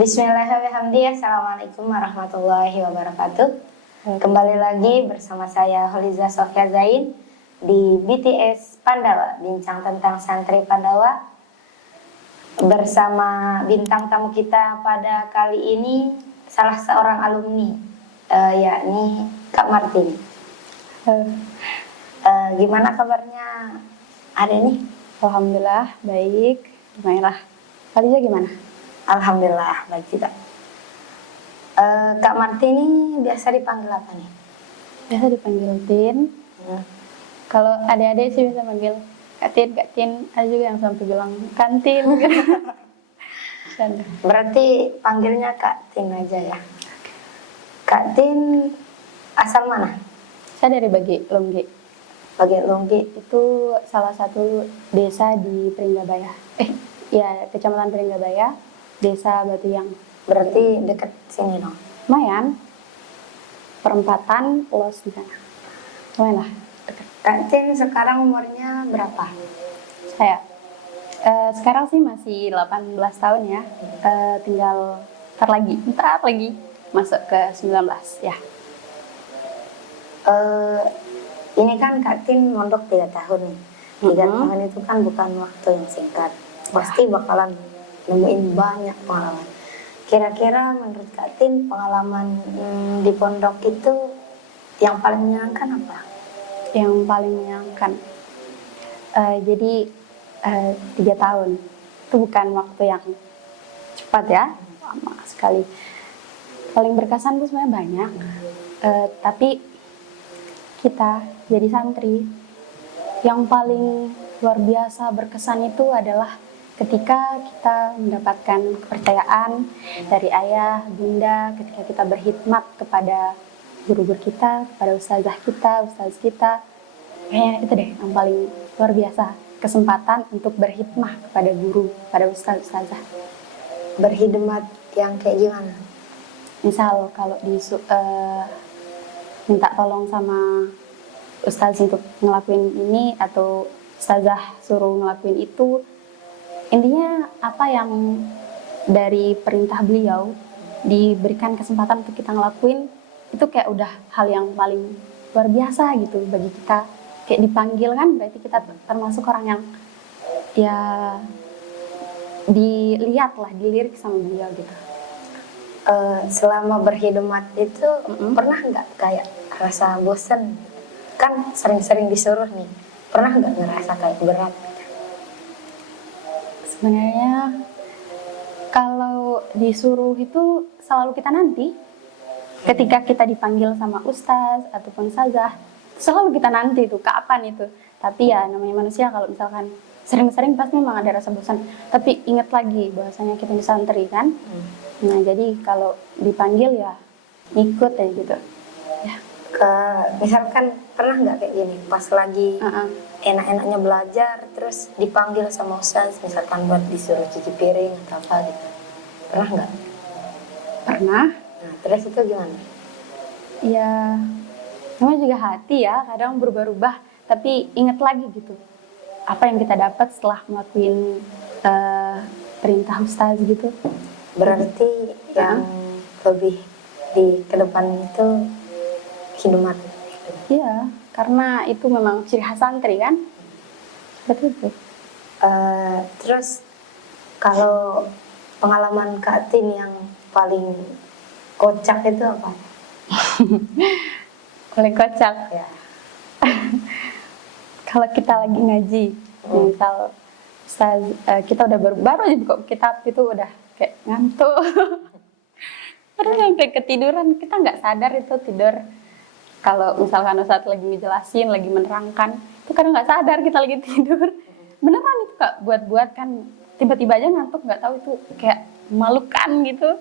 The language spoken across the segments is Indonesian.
Bismillahirrahmanirrahim. Assalamualaikum warahmatullahi wabarakatuh. Kembali lagi bersama saya Holiza Sofia Zain di BTS Pandawa, bincang tentang santri Pandawa. Bersama bintang tamu kita pada kali ini salah seorang alumni, yakni Kak Martin. Gimana kabarnya hari ini? Alhamdulillah baik. Gimana? Kalian gimana? Alhamdulillah baik juga. Kak Martin ini biasa dipanggil apa nih? Biasa dipanggil Tin. Kalau adik-adik sih biasa panggil Kak Tin. Ada juga yang sampai bilang kantin. Berarti panggilnya Kak Tin aja ya. Kak Tin asal mana? Saya dari Bagi Longge. Bagi Longge. Itu salah satu desa di Pringgabaya. Kecamatan Pringgabaya, Desa Batuyang. Berarti dekat sini dong. Lumayan. Perempatan Los di sana. Lumayan lah. Dekat. Kak Tin sekarang umurnya berapa? Saya sekarang sih masih 18 tahun ya. Tinggal ntar lagi masuk ke 19 ya. Ini kan Kak Tin mondok 3 tahun nih. 3 tahun itu kan bukan waktu yang singkat. Pasti bakalan nemuin banyak pengalaman. Kira-kira menurut Kak Tin pengalaman di pondok itu yang paling menyenangkan apa? Yang paling menyenangkan, jadi 3 tahun itu bukan waktu yang cepat ya, lama sekali. Paling berkesan itu sebenarnya banyak, tapi kita jadi santri yang paling luar biasa berkesan itu adalah ketika kita mendapatkan kepercayaan dari ayah, bunda, ketika kita berkhidmat kepada guru-guru kita, kepada ustazah kita, kayaknya itu deh yang paling luar biasa, kesempatan untuk berkhidmah kepada guru, pada ustazah. Berkhidmat yang kayak gimana? Misal kalau minta tolong sama ustaz untuk ngelakuin ini atau ustazah suruh ngelakuin itu, intinya apa yang dari perintah beliau diberikan kesempatan untuk kita ngelakuin itu kayak udah hal yang paling luar biasa gitu bagi kita. Kayak dipanggil kan berarti kita termasuk orang yang ya dilirik sama beliau gitu. Selama berkhidmat itu pernah nggak kayak rasa bosen? Kan sering-sering disuruh nih, pernah nggak ngerasa kayak berat? Sebenarnya kalau disuruh itu selalu kita nanti. Ketika kita dipanggil sama ustaz ataupun ustazah, selalu kita nanti tuh kapan itu. Tapi ya namanya manusia, kalau misalkan sering-sering pasti memang ada rasa bosan. Tapi ingat lagi bahwasanya kita di santri kan. Nah jadi kalau dipanggil ya ikut aja gitu. Ya. Misalkan pernah nggak kayak gini, pas lagi enak-enaknya belajar, terus dipanggil sama ustaz, misalkan buat disuruh cuci piring atau apa gitu, pernah nggak? Pernah. Nah, terus itu gimana? Ya, namanya juga hati ya, kadang berubah-ubah, tapi ingat lagi gitu, apa yang kita dapat setelah ngelakuin perintah ustaz gitu. Berarti yang lebih di kedepan itu khidmat. Iya, karena itu memang ciri khas santri kan. Betul. Terus kalau pengalaman Kak Tin yang paling kocak itu apa? Paling kocak Ya. kalau kita lagi ngaji, misal ustaz, kita udah baru aja buka kitab itu udah kayak ngantuk. Terus sampai ketiduran, kita nggak sadar itu tidur. Kalau misalkan ustaz lagi ngejelasin, lagi menerangkan, itu kadang nggak sadar kita lagi tidur. Beneran itu Kak, buat-buat kan tiba-tiba aja ngantuk, nggak tahu itu kayak memalukan gitu.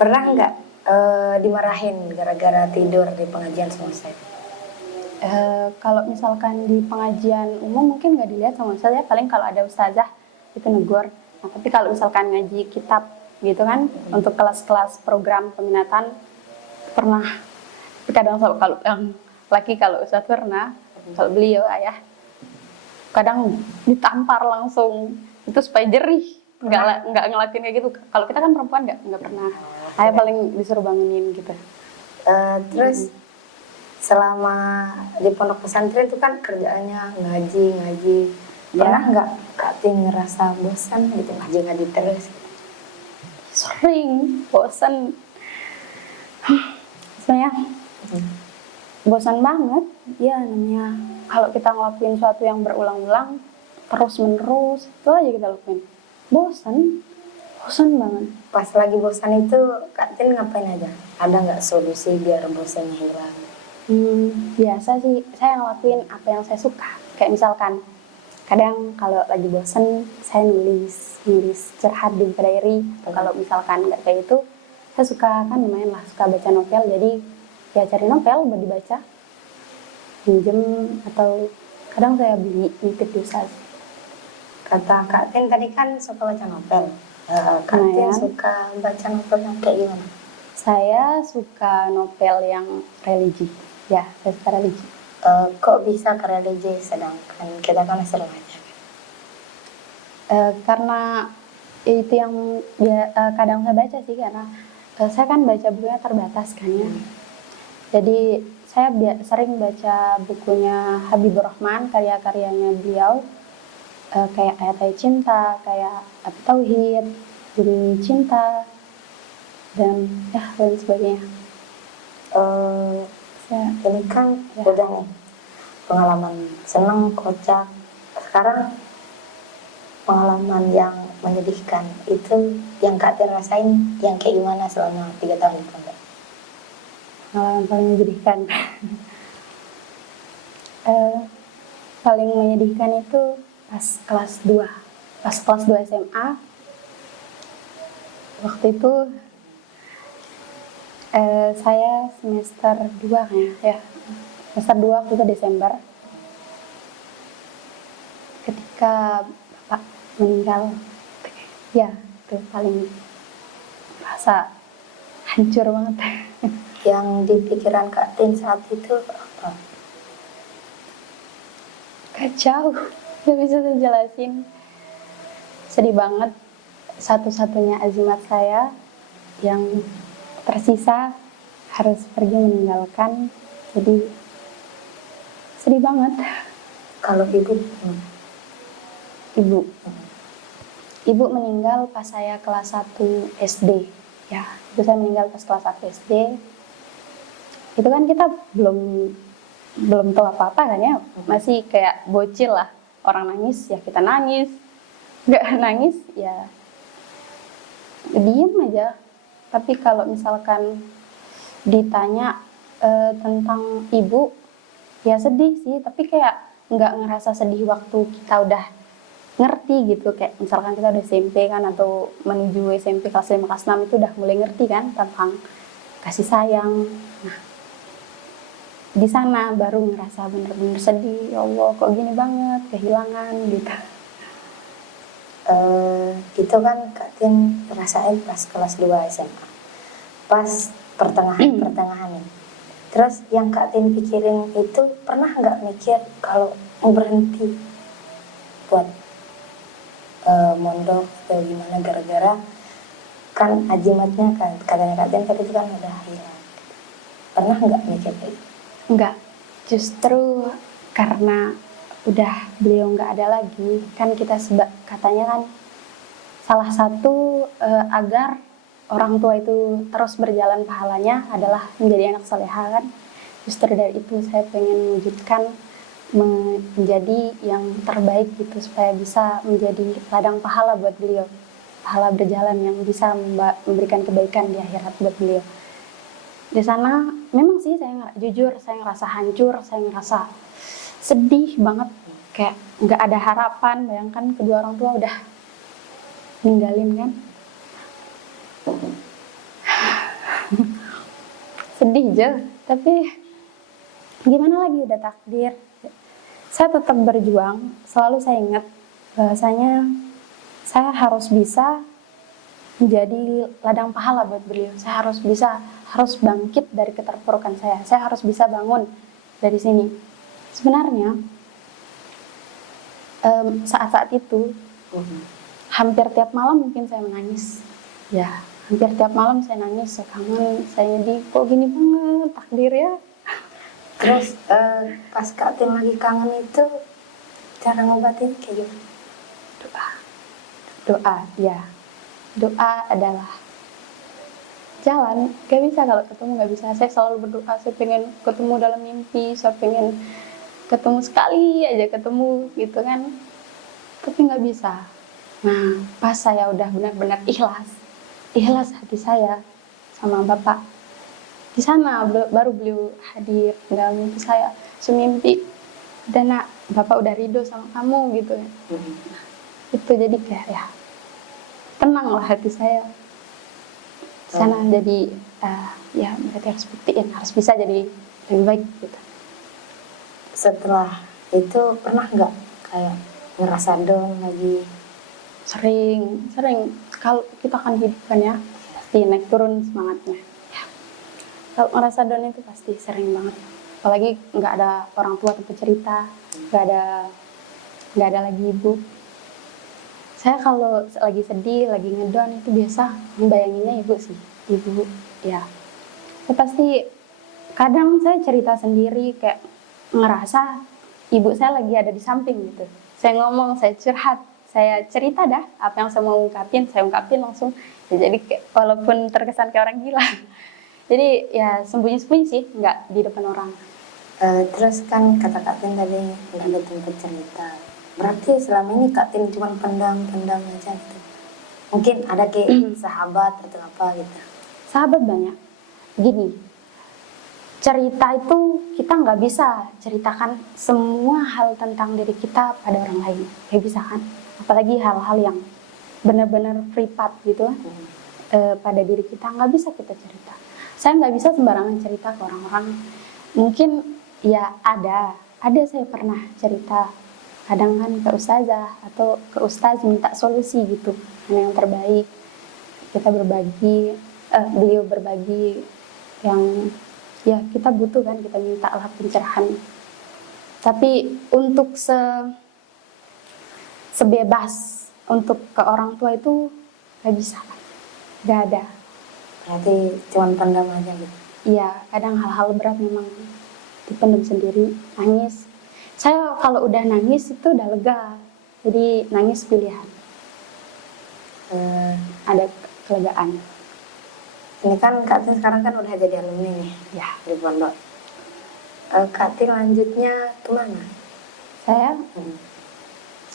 Pernah nggak dimarahin gara-gara tidur di pengajian sama ustaz? Kalau misalkan di pengajian umum mungkin nggak dilihat sama ustaz ya, paling kalau ada ustazah itu negur. Nah, tapi kalau misalkan ngaji kitab gitu kan, untuk kelas-kelas program peminatan pernah. Kadang kalau yang laki, kalau ustaz pernah, kalau beliau ayah kadang ditampar langsung itu supaya jerih. nggak ngelakuin kayak gitu. Kalau kita kan perempuan nggak pernah. Ayah paling disuruh bangunin gitu. Terus selama di pondok pesantren itu kan kerjaannya ngaji. Pernah nggak Kak Tin ngerasa bosan gitu ngaji terus? Sering bosan. Sebenarnya bosan banget. Ya namanya kalau kita ngelakuin sesuatu yang berulang-ulang terus menerus itu aja kita lakuin. Bosan banget. Pas lagi bosan itu Kak Tin ngapain aja? Ada nggak solusi biar bosannya hilang? Biasa sih saya ngelakuin apa yang saya suka. Kayak misalkan kadang kalau lagi bosan saya nulis curhat di diary. Atau kalau misalkan nggak kayak itu, saya suka kan lumayan lah suka baca novel. Jadi ya cari novel buat dibaca, pinjem atau kadang saya beli nitip di USA. Kata Kak Tin tadi kan suka baca novel. Kak Tin suka baca novel yang kayak gimana? Saya suka novel yang religi. Ya, saya suka religi. Kok bisa ke religi sedangkan kita kan masih remaja? Karena itu yang kadang saya baca sih, karena saya kan baca bukunya terbatas kan ya. Jadi saya sering baca bukunya Habibur Rahman, karya-karyanya beliau, kayak ayat-ayat cinta, kayak tauhid, diri cinta, dan ya lain sebagainya. Ini kan udah nih pengalaman senang, kocak. Sekarang pengalaman yang menyedihkan itu yang Kak Tin rasain yang kayak gimana selama 3 tahun di pondok? Pengalaman paling menyedihkan. Paling menyedihkan itu pas kelas 2 SMA. Waktu itu saya semester 2 kayaknya ya. Semester 2 waktu itu Desember. Ketika Bapak meninggal. Ya, itu paling rasa hancur banget. Yang di pikiran Kak Tin saat itu apa? Kacau, gak bisa saya jelasin. Sedih banget. Satu-satunya azimat saya yang tersisa harus pergi meninggalkan. Jadi sedih banget. Kalau Ibu meninggal pas saya kelas 1 SD. Ya, ibu saya meninggal pas kelas 1 SD. Itu kan kita belum tahu apa-apa kan ya, masih kayak bocil lah. Orang nangis ya kita nangis, nggak nangis ya diem aja. Tapi kalau misalkan ditanya tentang ibu, ya sedih sih, tapi kayak nggak ngerasa sedih waktu kita udah ngerti gitu. Kayak misalkan kita udah SMP kan, atau menuju SMP kelas 5 kelas 6 itu udah mulai ngerti kan tentang kasih sayang. Nah, di sana baru ngerasa bener-bener sedih. Ya Allah, kok gini banget, kehilangan gitu. Itu kan Kak Tin rasain pas kelas 2 SMA. Pas pertengahan nih. Terus yang Kak Tin pikirin itu, pernah nggak mikir kalau mau berhenti buat mondok atau gimana, gara-gara kan ajimatnya kan katanya Kak Tin tadi itu kan udah hilang. Pernah nggak mikir kayak gitu? Enggak, justru karena udah beliau nggak ada lagi, kan kita katanya kan salah satu agar orang tua itu terus berjalan pahalanya adalah menjadi anak salehah kan. Justru dari itu saya pengen mewujudkan menjadi yang terbaik gitu, supaya bisa menjadi ladang pahala buat beliau, pahala berjalan yang bisa memberikan kebaikan di akhirat buat beliau. Di sana memang sih saya jujur saya ngerasa hancur, saya ngerasa sedih banget, kayak nggak ada harapan. Bayangkan kedua orang tua udah ninggalin kan. Sedih aja, tapi gimana lagi, udah takdir. Saya tetap berjuang, selalu saya ingat bahwasanya saya harus bisa menjadi ladang pahala buat beliau. Saya harus bangkit dari keterpurukan saya. Saya harus bisa bangun dari sini. Sebenarnya saat-saat itu hampir tiap malam mungkin saya menangis. Ya, hampir tiap malam saya nangis, saya kangen, saya nyedih, kok gini banget takdir ya. Terus pas Kak Tin lagi kangen itu cara ngobatin kayak gimana? Doa, doa, ya. Doa adalah jalan. Gak bisa kalau ketemu, gak bisa. Saya selalu berdoa, saya pengen ketemu dalam mimpi, saya pengen ketemu sekali aja ketemu gitu kan. Tapi gak bisa. Nah, pas saya udah benar-benar ikhlas hati saya sama Bapak, di sana baru beliau hadir dalam mimpi saya, semimpi. Dan nak, Bapak udah ridho sama kamu gitu ya. Itu jadi kayak ya tenanglah hati saya. Sana jadi ya berarti harus buktiin, harus bisa jadi lebih baik gitu. Setelah itu pernah nggak kayak ngerasa down lagi? Sering kalau kita kan hidup kan ya, pasti naik turun semangatnya ya. Kalau ngerasa down itu pasti sering banget, apalagi nggak ada orang tua tempat cerita, nggak ada lagi ibu. Saya kalau lagi sedih, lagi ngedown itu biasa membayanginya ibu sih, ibu ya. Saya pasti kadang saya cerita sendiri kayak ngerasa ibu saya lagi ada di samping gitu. Saya ngomong, saya curhat, saya cerita dah apa yang saya mau ungkapin, saya ungkapin langsung. Ya, jadi kayak, walaupun terkesan kayak orang gila. Jadi ya sembunyi-sembunyi sih, nggak di depan orang. Terus kan kata Kak Tin tadi nggak ada tempat cerita. Berarti selama ini Kak Tin cuma pendam aja gitu. Mungkin ada kayak sahabat atau apa gitu. Sahabat banyak. Gini, cerita itu kita nggak bisa ceritakan semua hal tentang diri kita pada orang lain. Nggak bisa kan? Apalagi hal-hal yang benar-benar privat gitu kan. Pada diri kita nggak bisa kita cerita. Saya nggak bisa sembarangan cerita ke orang-orang. Mungkin ya ada saya pernah cerita kadang kan ke ustazah atau ke ustaz minta solusi gitu, mana yang terbaik. Kita berbagi, beliau berbagi yang ya kita butuh kan, kita minta lah pencerahan. Tapi untuk sebebas untuk ke orang tua itu nggak bisa, nggak ada. Berarti cuma pendam aja gitu. Iya, kadang hal-hal berat memang dipendam sendiri, nangis. Saya kalau udah nangis itu udah lega, jadi nangis pilihan. Ada kelegaan. Ini kan Kak Tin sekarang kan udah jadi alumni nih Ya, di pondok. Kak Tin lanjutnya kemana?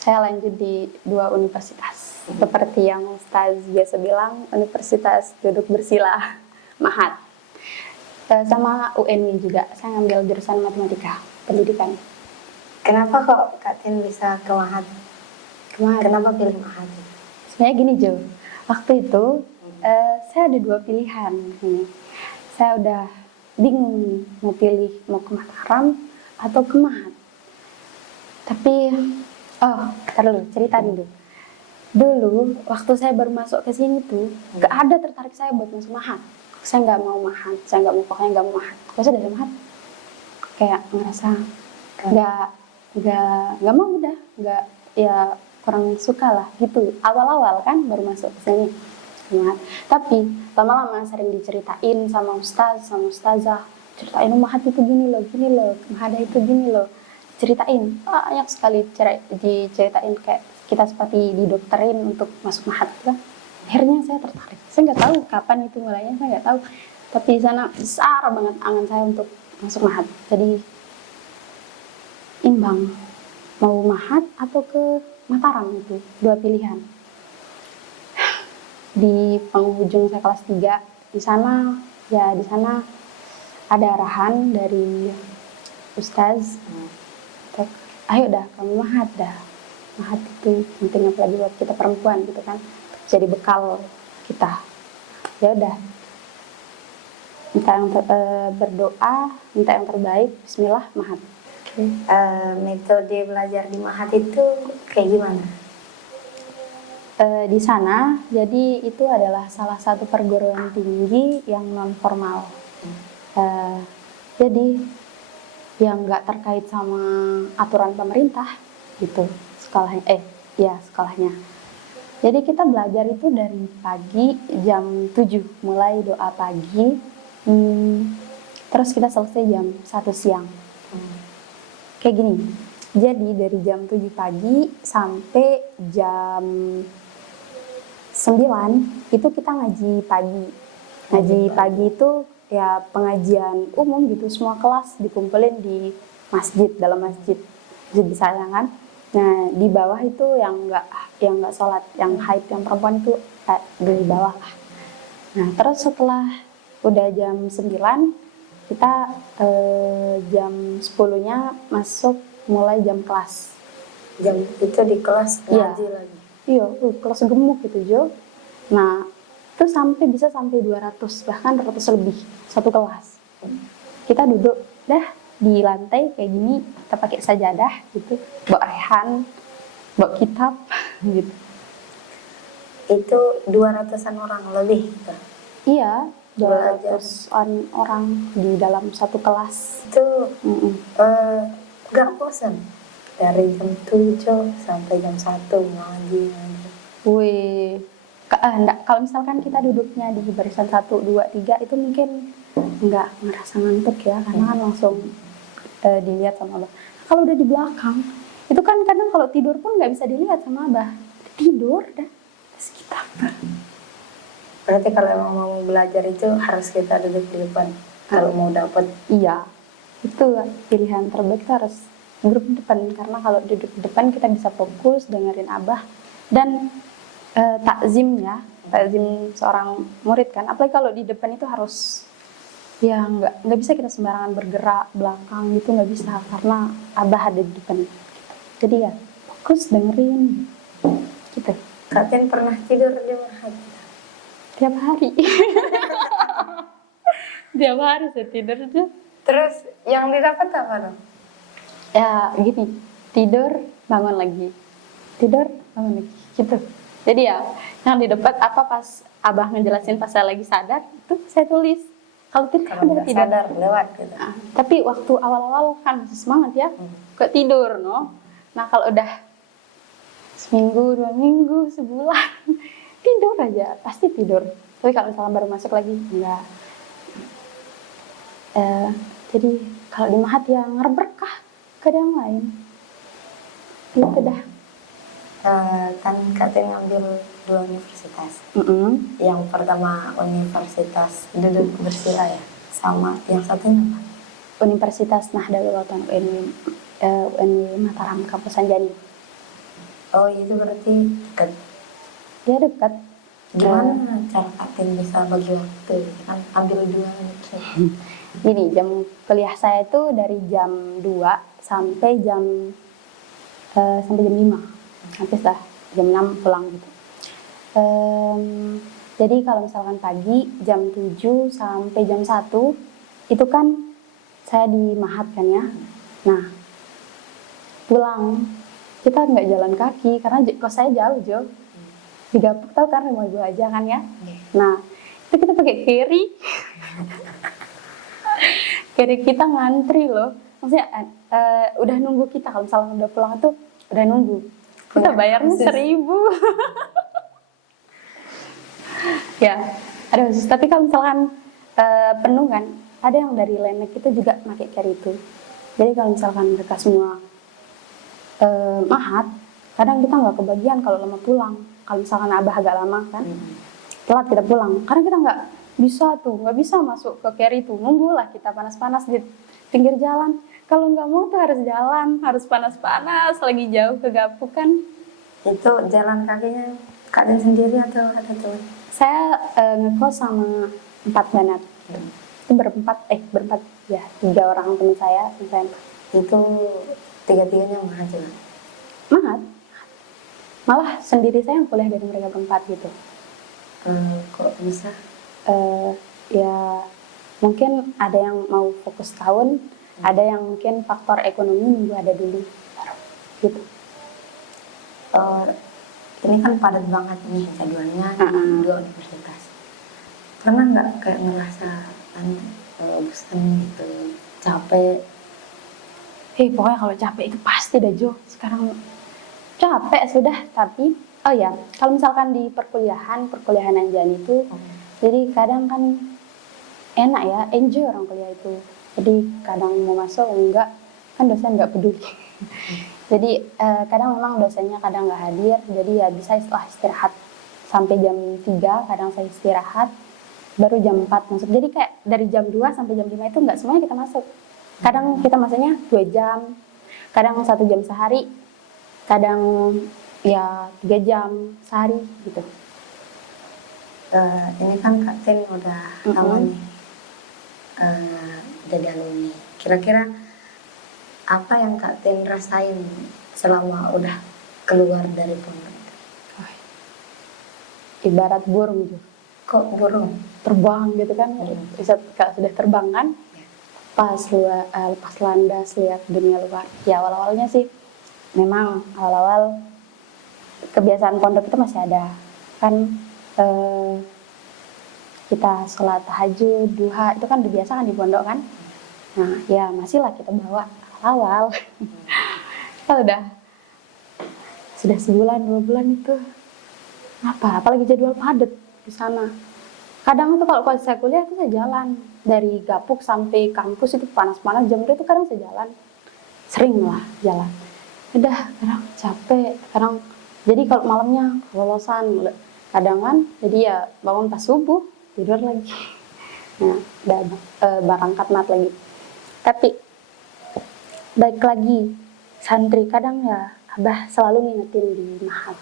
Saya lanjut di 2 universitas. Seperti yang Ustaz biasa bilang, Universitas Duduk Bersila, Mahat. Sama UNY juga, saya ngambil jurusan matematika, pendidikan. Kenapa kok Kak Tin bisa ke Mahat? Kenapa pilih Mahat? Sebenarnya gini Jo, waktu itu saya ada 2 pilihan. Saya udah bingung mau pilih mau ke Mataram atau ke Mahat. Tapi, cerita dulu. Dulu, waktu saya baru masuk ke sini tuh, gak ada tertarik saya buat masuk Mahat. Saya nggak mau Mahat, pokoknya nggak mau Mahat. Kalau saya dari Mahat, kayak ngerasa nggak mau udah, nggak ya kurang suka lah gitu. Awal-awal kan baru masuk ke sini. Mahat. Tapi lama-lama sering diceritain sama ustaz, sama ustazah, ceritain Mahat itu gini loh, Mahat itu gini loh. Ceritain, banyak sekali diceritain kayak kita seperti didokterin untuk masuk Mahat kan. Akhirnya saya tertarik. Saya nggak tahu kapan itu mulainya, saya nggak tahu. Tapi di sana besar banget angan saya untuk masuk Mahat. Jadi imbang, mau Mahat atau ke Mataram itu 2 pilihan. Di penghujung saya kelas 3 di sana ada arahan dari ustaz, ayo dah kamu Mahat dah. Mahat itu penting apalagi buat kita perempuan gitu kan, jadi bekal kita. Ya udah, berdoa, minta yang terbaik, Bismillah Mahat. Metode belajar di Mahat itu kayak gimana? Di sana, jadi itu adalah salah satu perguruan tinggi yang non formal. Jadi yang nggak terkait sama aturan pemerintah gitu sekolahnya. Sekolahnya. Jadi kita belajar itu dari pagi jam 7, mulai doa pagi, terus kita selesai jam 1 siang. Kayak gini, jadi dari jam 7 pagi sampai jam 9 itu kita ngaji pagi. Ngaji pagi itu ya pengajian umum gitu, semua kelas dikumpulin di masjid, dalam masjid besar kan. Nah di bawah itu yang nggak sholat, yang haid, yang perempuan itu di bawah lah. Nah terus setelah udah jam 9 kita jam 10-nya masuk mulai jam kelas. Jam itu di kelas ngaji lagi. Iya, kelas gemuk gitu Jo. Nah itu bisa sampai 200 bahkan 200 lebih satu kelas. Kita duduk dah di lantai kayak gini, kita pakai sajadah gitu, bawa rehan, bawa kitab gitu. Itu 200-an orang lebih gitu. Iya, 200-an orang di dalam satu kelas. Itu gak bosan dari jam 7 sampai jam 1 ngaji. Wih, enggak, kalau misalkan kita duduknya di barisan 1, 2, 3 itu mungkin enggak ngerasa ngantuk ya, karena kan langsung dilihat sama Abah. Kalau udah di belakang, itu kan kadang kalau tidur pun nggak bisa dilihat sama Abah. Tidur dah, terus kita. Berarti kalau emang mau belajar itu harus kita duduk di depan. Kalau mau dapat. Iya, itu pilihan terbaik, harus duduk di depan, karena kalau duduk di depan kita bisa fokus dengerin Abah dan takzim seorang murid kan. Apalagi kalau di depan itu harus ya nggak bisa kita sembarangan bergerak belakang gitu, nggak bisa karena Abah ada di depan. Jadi ya fokus dengerin gitu. Kak Tin pernah tidur di mana? Tiap hari. Tiap hari saya tidur aja. Terus yang didapat apa dong? Ya gini, tidur bangun lagi, tidur bangun lagi gitu. Jadi ya yang didapat apa pas Abah ngejelasin pas saya lagi sadar itu saya tulis. Kalau tidur Kalau nggak sadar lewat gitu. Tapi waktu awal-awal kan masih semangat ya, gak tidur no. Nah kalau udah seminggu, 2 minggu, sebulan tidur aja, pasti tidur. Tapi kalau misalnya baru masuk lagi enggak. Jadi kalau di Mahat ya ngerberkah ke yang lain. Gitu dah. Kan Kak Tin ngambil 2 universitas. Yang pertama Universitas Duduk Bersila ya, sama yang satunya apa? Universitas Nahdlatul Ulama UNY Mataram Kampus Anjani. Oh itu berarti dekat. Ya dekat. Gimana cara Kak Tin bisa bagi waktu? Kan ambil 2 universitas. Gini, jam kuliah saya itu dari jam 2 sampai jam 5. Habis lah jam 6 pulang gitu. Jadi kalau misalkan pagi jam 7 sampai jam 1 itu kan saya di Mahat kan ya. Nah pulang kita nggak jalan kaki karena kos saya jauh Jo. Di Gapuk tahu kan rumah Ibu aja kan ya. Nah itu kita pakai ferry. Ferry kita ngantri loh. Maksudnya udah nunggu kita, kalau misalnya udah pulang tuh udah nunggu. Kita bayarnya 1.000. Ya, ada khusus. Tapi kalau misalkan penuh kan, ada yang dari Lemek itu juga pakai carry itu. Jadi kalau misalkan mereka semua Mahat, kadang kita nggak kebagian kalau lama pulang. Kalau misalkan Abah agak lama kan, telat kita pulang. Karena kita nggak bisa masuk ke carry itu. Nunggulah kita panas-panas di pinggir jalan. Kalau nggak mau tuh harus jalan, harus panas-panas, lagi jauh ke Gapuk kan. Itu jalan kakinya Kak Tin sendiri atau ada teman? Saya ngekos sama 4 banat. Itu berempat ya, 3 orang teman saya, teman saya. Itu 3-3-nya Mahat juga? Mahat. Malah sendiri saya yang kuliah dari mereka berempat gitu. Kok bisa? Ya mungkin ada yang mau fokus tahun, ada yang mungkin faktor ekonomi nunggu ada dulu, gitu. Ini kan padat banget nih jadwalnya di 2 universitas. Pernah nggak kayak ngerasa bosan gitu, capek? Pokoknya kalau capek itu pasti dah Jo. Sekarang capek sudah, tapi Oh ya, kalau misalkan di perkuliahan Anjani itu, jadi kadang kan enak ya, enjoy orang kuliah itu. Jadi kadang mau masuk enggak, kan dosen nggak peduli. Jadi kadang memang dosennya kadang nggak hadir, jadi ya bisa setelah istirahat sampai jam 3, kadang saya istirahat, baru jam 4 masuk. Jadi kayak dari jam 2 sampai jam 5 itu nggak semuanya kita masuk. Kadang kita masuknya 2 jam, kadang 1 jam sehari, kadang ya 3 jam sehari gitu. Ini kan Kak Tin udah lama nih jadi alumni. Kira-kira apa yang Kak Tin rasain selama udah keluar dari pondok? Ibarat burung gitu. Kok burung? Terbang gitu kan, bisa sudah terbang kan, pas lepas landas lihat dunia luar. Ya awal-awalnya sih memang awal-awal kebiasaan pondok itu masih ada kan, kita sholat tahajud, duha itu kan dibiasakan di pondok kan. Nah ya masih lah kita bawa awal. Kalau sudah sebulan 2 bulan itu apalagi jadwal padat di sana. Kadang itu kalau saya kuliah itu saya jalan dari Gapuk sampai kampus itu panas-panas, jam 2 itu kadang saya jalan, sering lah jalan. Udah kadang capek, kadang jadi kalau malamnya kelolosan, kadang kan jadi ya bangun pas subuh tidur lagi. Nah udah berangkat mat lagi. Tapi baik lagi santri kadang ya Abah selalu ngingetin di Mahat.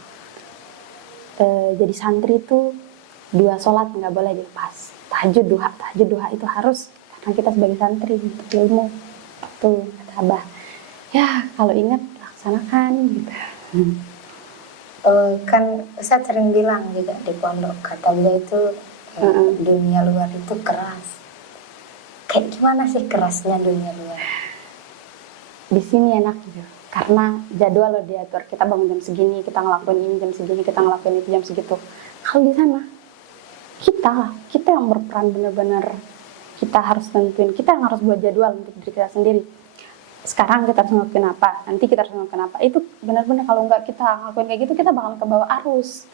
Jadi santri itu 2 sholat nggak boleh dilepas. Tahajud duha itu harus, karena kita sebagai santri untuk ilmu. Tuh kata Abah. Ya kalau ingat laksanakan gitu. Kan Ustadz sering bilang juga di pondok, kata beliau itu dunia luar itu keras. Kayak gimana sih kerasnya dunia luar? Di sini enak gitu, karena jadwal lo diatur. Kita bangun jam segini, kita ngelakuin ini jam segini, kita ngelakuin itu jam segitu. Kalau di sana kita yang berperan benar-benar, kita harus tentuin, kita yang harus buat jadwal untuk diri kita sendiri. Sekarang kita harus ngelakuin apa, nanti kita harus ngelakuin apa. Itu benar-benar kalau nggak kita ngelakuin kayak gitu, kita bakal kebawa arus.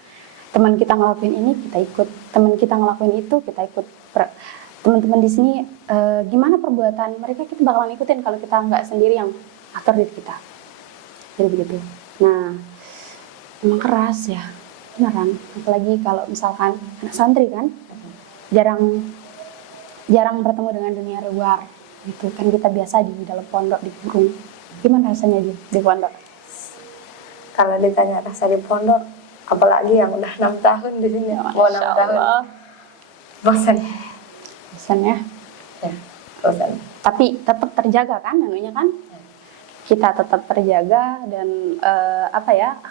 Teman kita ngelakuin ini, kita ikut. Teman kita ngelakuin itu, kita ikut. Teman-teman di sini gimana perbuatan mereka, kita bakalan ikutin kalau kita nggak sendiri yang atur diri kita. Jadi begitu. Nah, emang keras ya, beneran. Apalagi kalau misalkan anak santri kan, jarang bertemu dengan dunia luar. Gitu kan, kita biasa di dalam pondok dikurung. Gimana rasanya di pondok? Kalau ditanya rasa di pondok, apalagi yang udah 6 tahun di sini, mau 6 tahun, bosan ya. Ya, bosan. Tapi tetap terjaga kan, anunya kan? Kita tetap terjaga dan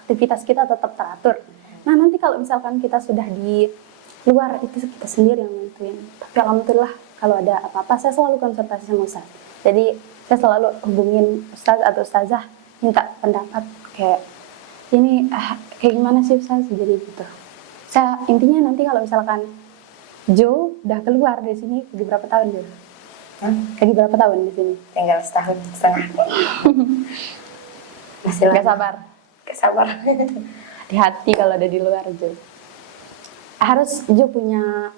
aktivitas kita tetap teratur. Nah nanti kalau misalkan kita sudah di luar, itu kita sendiri yang nentuin. Tapi alhamdulillah kalau ada apa-apa saya selalu konsultasi sama Ustaz. Jadi saya selalu hubungin Ustaz atau Ustazah, minta pendapat kayak ini kayak gimana sih Ustaz, jadi gitu. Saya intinya nanti kalau misalkan Jo udah keluar dari sini, lagi berapa tahun Jo? Lagi berapa tahun di sini? Tinggal 1,5 tahun. Masih Gak sabar. Hati-hati kalau ada di luar Jo. Harus Jo punya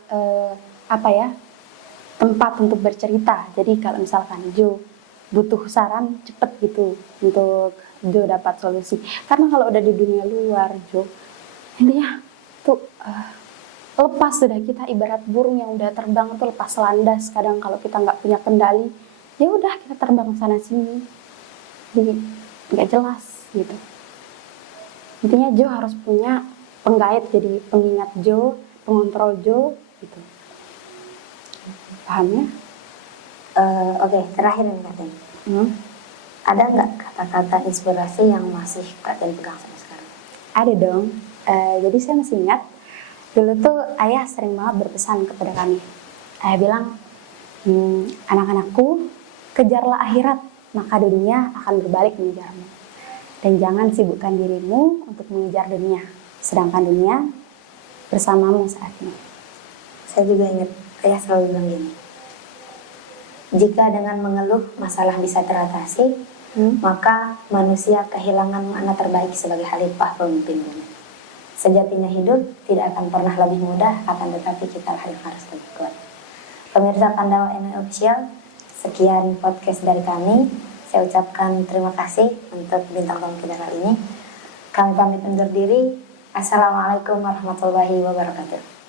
tempat untuk bercerita. Jadi kalau misalkan Jo butuh saran cepet gitu untuk Jo dapat solusi. Karena kalau udah di dunia luar Jo, intinya tuh lepas sudah, kita ibarat burung yang udah terbang tuh lepas landas. Kadang kalau kita nggak punya kendali, ya udah kita terbang sana sini, jadi nggak jelas gitu. Intinya Jo harus punya penggait, jadi pengingat Jo, pengontrol Jo gitu. Paham ya? Oke, terakhir nih Kak Tin. Ada nggak kata-kata inspirasi yang masih Kak Tin pegang sampai sekarang? Ada dong. Jadi saya masih ingat dulu tuh ayah sering banget berpesan kepada kami. Ayah bilang, anak-anakku, kejarlah akhirat, maka dunia akan berbalik mengejarmu. Dan jangan sibukkan dirimu untuk mengejar dunia, sedangkan dunia bersamamu saat ini. Saya juga ingat ayah selalu bilang gini, jika dengan mengeluh masalah bisa teratasi, maka manusia kehilangan makna terbaik sebagai khalifah pemimpin dunia. Sejatinya hidup tidak akan pernah lebih mudah, akan tetapi kita yang harus lebih kuat. Pemirsa Pandawa NN Official, sekian podcast dari kami. Saya ucapkan terima kasih untuk bintang tamu kita kali ini. Kami pamit undur diri. Assalamualaikum warahmatullahi wabarakatuh.